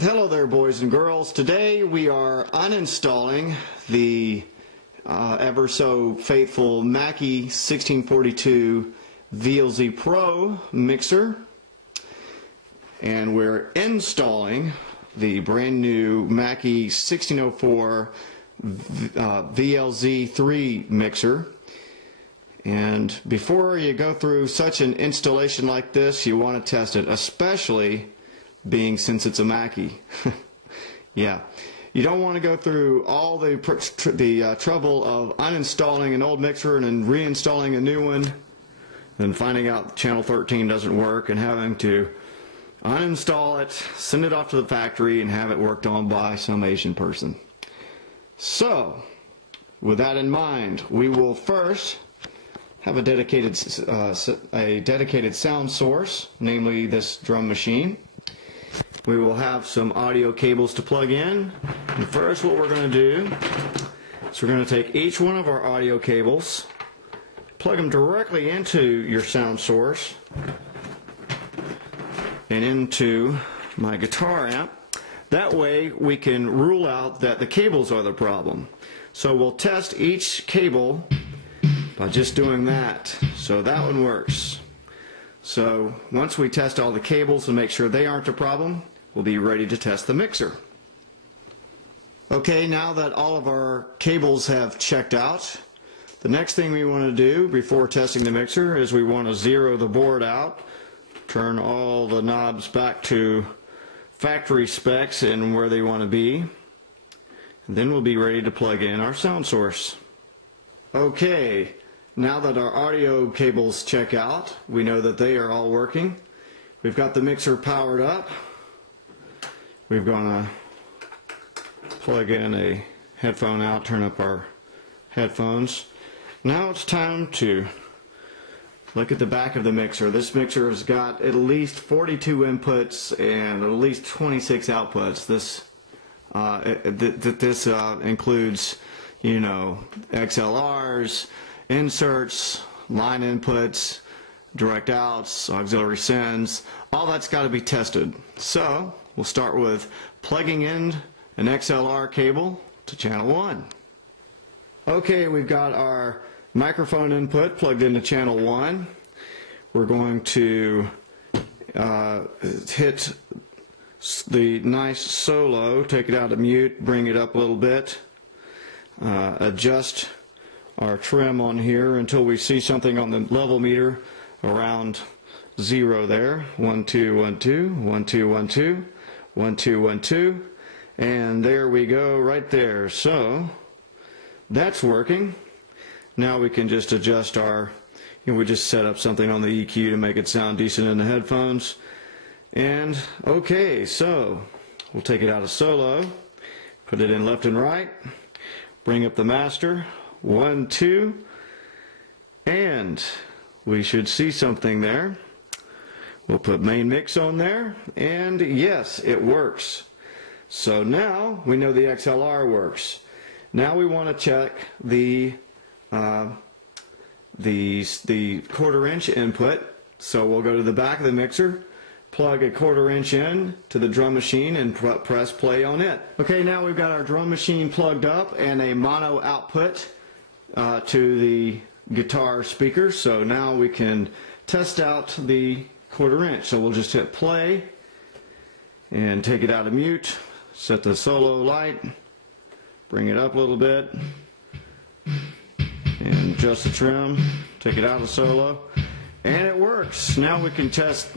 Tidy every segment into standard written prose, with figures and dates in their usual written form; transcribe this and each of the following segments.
Hello there, boys and girls. Today we are uninstalling the ever so faithful MACKIE 1642 VLZ Pro mixer, and we're installing the brand new MACKIE 1604 VLZ 3 mixer. And before you go through such an installation like this, you want to test it, especially being since it's a MACKIE. Yeah, you don't want to go through all the trouble of uninstalling an old mixer and then reinstalling a new one and finding out channel 13 doesn't work and having to uninstall it, send it off to the factory, and have it worked on by some Asian person. So with that in mind, we will first have a dedicated sound source, namely this drum machine. We will have some audio cables to plug in. And first, what we're going to do is we're going to take each one of our audio cables, plug them directly into your sound source and into my guitar amp. That way we can rule out that the cables are the problem. So we'll test each cable by just doing that. So that one works. So once we test all the cables and make sure they aren't a problem, we'll be ready to test the mixer. Okay, now that all of our cables have checked out, the next thing we want to do before testing the mixer is we want to zero the board out, turn all the knobs back to factory specs and where they want to be, and then we'll be ready to plug in our sound source. Okay, now that our audio cables check out, we know that they are all working. We've got the mixer powered up. We're going to plug in a headphone out, turn up our headphones. Now it's time to look at the back of the mixer. This mixer has got at least 42 inputs and at least 26 outputs. This includes, you know, XLRs, inserts, line inputs, direct outs, auxiliary sends. All that's got to be tested. So we'll start with plugging in an XLR cable to channel 1. Okay, we've got our microphone input plugged into channel 1. We're going to hit the nice solo, take it out of mute, bring it up a little bit, adjust our trim on here until we see something on the level meter around 0 there. 1 2 1 2 1 2 1 2 1 2 1 2, and there we go right there. So that's working. Now we can just adjust our, we just set up something on the EQ to make it sound decent in the headphones. And okay, so we'll take it out of solo, put it in left and right, bring up the master, 1 2, and we should see something there. We'll put main mix on there, and yes, it works. So now we know the XLR works. Now we want to check the 1/4 inch input. So we'll go to the back of the mixer, plug a 1/4 inch in to the drum machine, and press play on it. Okay, now we've got our drum machine plugged up and a mono output to the guitar speakers. So now we can test out the 1/4 inch. So we'll just hit play and take it out of mute, set the solo light, bring it up a little bit, and adjust the trim, take it out of solo, and it works. Now we can test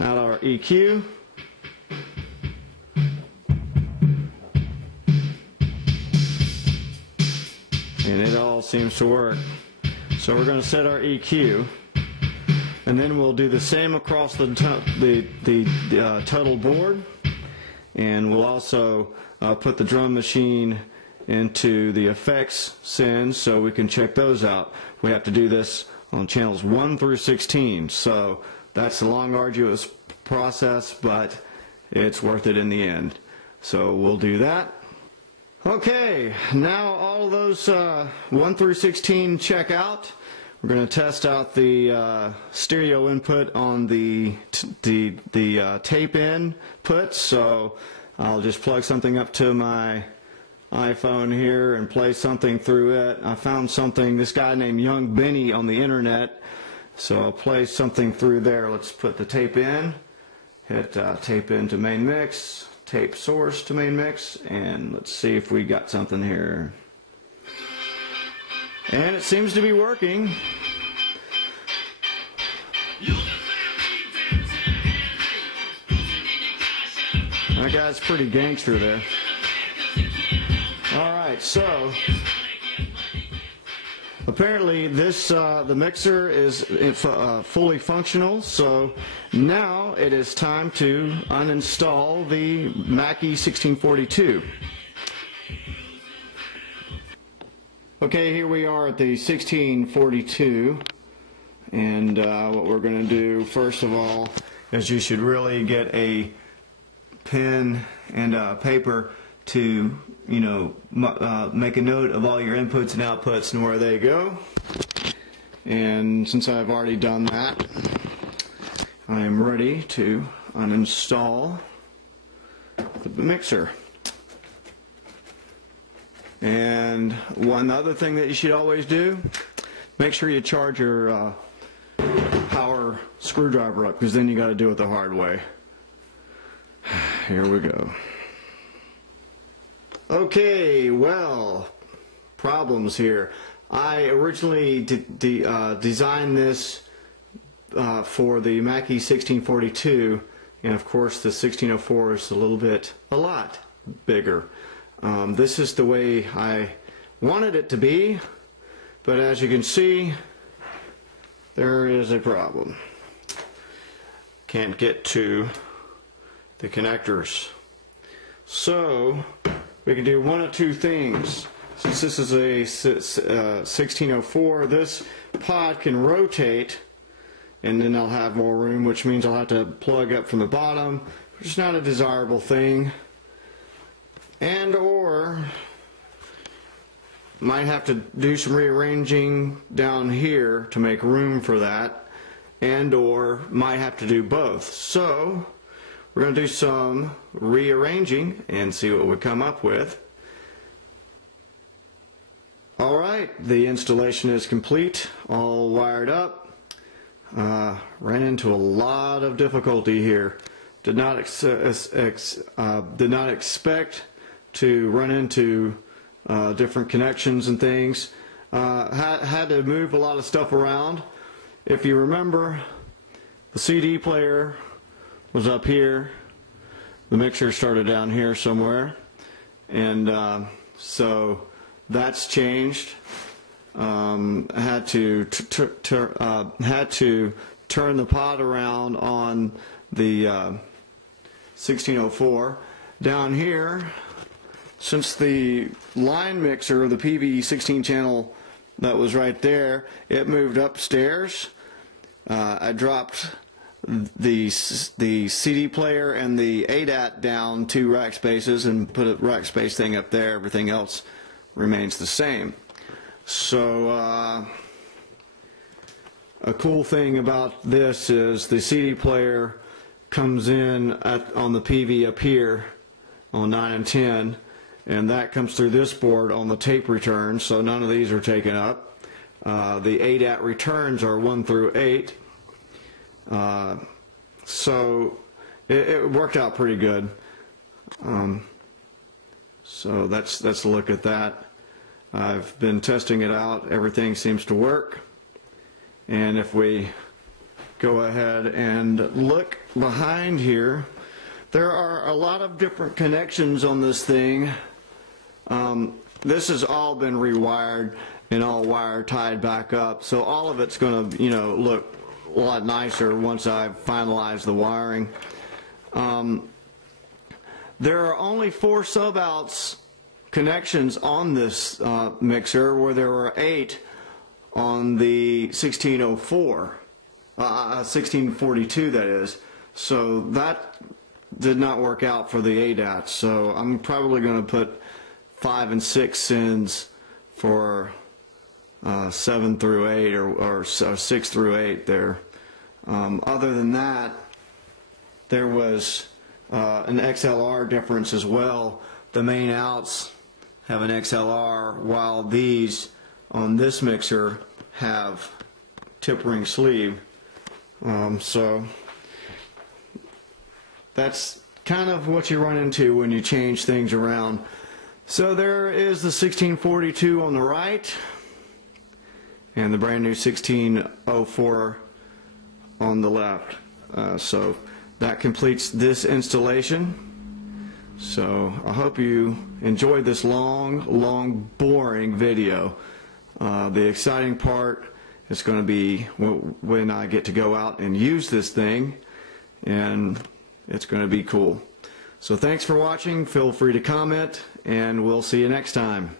out our EQ. And it all seems to work. So we're going to set our EQ, and then we'll do the same across the total board, and we'll also put the drum machine into the effects sends so we can check those out. We have to do this on channels 1 through 16, so that's a long, arduous process, but it's worth it in the end. So we'll do that. Okay, now all of those 1 through 16 check out. We're going to test out the stereo input on the tape input. So I'll just plug something up to my iPhone here and play something through it. I found something, this guy named Young Benny on the internet. So I'll play something through there. Let's put the tape in. Hit tape into main mix, tape source to main mix, and let's see if we got something here. And it seems to be working. That guy's pretty gangster there. Alright, so apparently this the mixer is fully functional, so now it is time to uninstall the MACKIE 1642. Okay, here we are at the 1642, and what we're going to do first of all is you should really get a pen and paper to, you know, make a note of all your inputs and outputs and where they go. And since I've already done that, I am ready to uninstall the mixer. And one other thing that you should always do, make sure you charge your power screwdriver up, because then you got to do it the hard way. Here we go. Okay, well, problems here. I originally designed this for the MACKIE 1642, and of course the 1604 is a lot bigger. This is the way I wanted it to be, but as you can see, there is a problem. Can't get to the connectors. So we can do one of two things. Since this is a 1604, this pod can rotate, and then I'll have more room, which means I'll have to plug up from the bottom, which is not a desirable thing. And or might have to do some rearranging down here to make room for that, and or might have to do both. So we're going to do some rearranging and see what we come up with. Alright, the installation is complete, all wired up. Ran into a lot of difficulty here. Did not expect to run into different connections and things. Had to move a lot of stuff around. If you remember, the CD player was up here, the mixer started down here somewhere, and so that's changed. Had to turn the pod around on the 1604. Down here, since the line mixer, the PV 16 channel that was right there, it moved upstairs. I dropped the CD player and the ADAT down 2 rack spaces and put a rack space thing up there. Everything else remains the same. So a cool thing about this is the CD player comes in on the PV up here on 9 and 10, and that comes through this board on the tape return, so none of these are taken up. The ADAT returns are 1 through 8. So it worked out pretty good. So that's a look at that. I've been testing it out. Everything seems to work. And if we go ahead and look behind here, there are a lot of different connections on this thing. This has all been rewired and all wire tied back up, so all of it's going to, you know, look a lot nicer once I've finalized the wiring. There are only 4 sub-outs connections on this mixer, where there were 8 on the 1604, 1642 that is. So that did not work out for the ADAT. So I'm probably going to put 5 and 6 sends for 7 through 8 or 6 through 8 there. Other than that, there was an XLR difference as well. The main outs have an XLR, while these on this mixer have tip ring sleeve. So that's kind of what you run into when you change things around. So there is the 1642 on the right and the brand new 1604 on the left. So that completes this installation. So I hope you enjoyed this long, boring video. The exciting part is going to be when I get to go out and use this thing, and it's going to be cool. So thanks for watching. Feel free to comment, and we'll see you next time.